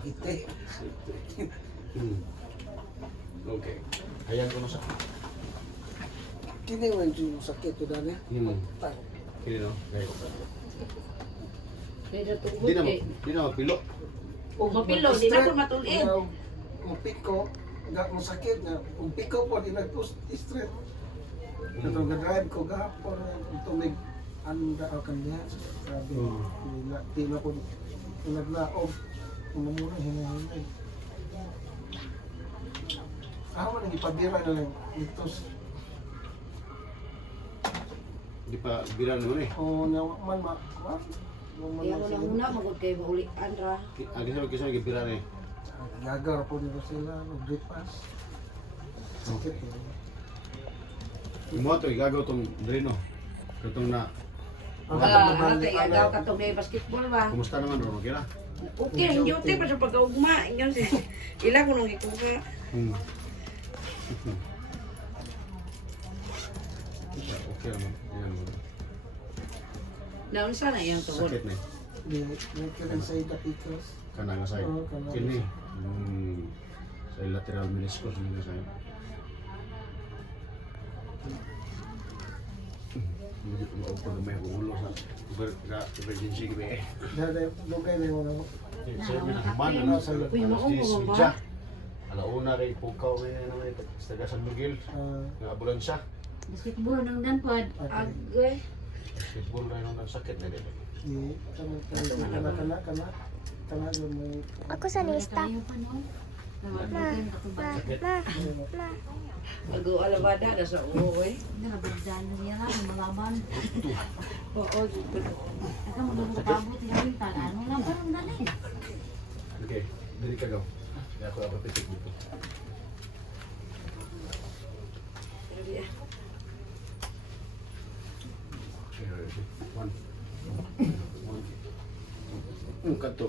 Ite. Okay. Hayaan ko na sa... Kini man yung sakit to dani. Kini no? Kaya ko sa... Pero tungkol Di na, kay... di na mapilo. Mapilo, di na po matulid. Piko, gak mo sakit na. Kung piko po, di nag-post straight. Ito ga-drive ko gahapon. Tumig, anda akan niya. Sabi, di na po, naglaog. Umumuna, hinahinay. Ako man, ipabira na lang. Itos. Di pa bira naman eh. O, nyawa man, Kaya mo lang muna, magod kayo maulian ra. Agi sa kisah lagi bira nih. Gagar po nila sila, nag-dripas. Sakit eh. Imo to igagaw tong dreno. Katong na Kay agaw katong may basketball ba? kumusta naman ro kira? Okay, hindi uti pa sa pagkaugma. Yan si ila ko nung ikuha. Okay naman. Yan mo. Naon sana yan to. Sakit na. Di, nagkirin sa idapikas. Kana nga side. Oo, kana. Kini. Sa lateral meniscus ni nga side. Hindi ko maupo na may ulo sa emergency gabi eh. Dada, lugay na yung ano. Sa naman na sa media. Alauna kay pukaw may naman sa Tagasang Lugil. Nga ambulansya. Basketball nang dan pod. Agay. Basketball na yun ang sakit na din. Di, kana yung may... Ako sa lista. Sakit. Ago alabada na sa ulo eh. Nalabagdan na niya lang, malaman. Oo, jud. Ikaw magpapabot yung ano lang, parang galing. Okay, dili ka gaw. Kaya ako ang papitik dito. Okay, ready. One. Kanto.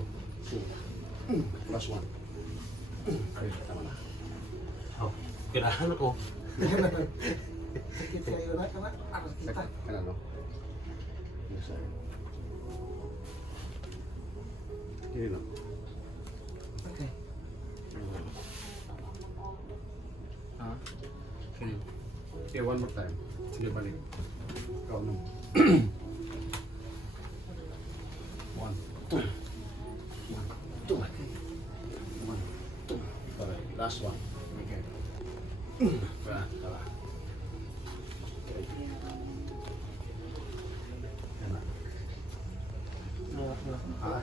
Two. Plus one. Okay, tama na. Oh, kinahan ako. Sakit kayo na, kana. Aras kita. Ano, no? Yes, sir. Kini no? Okay. Ah? Kini. Okay, one more time. Sige, balik. Ikaw no. One, two. One, two. One, two. Okay, last one. Okay. Tara, tara. Okay. Yan na. Ah?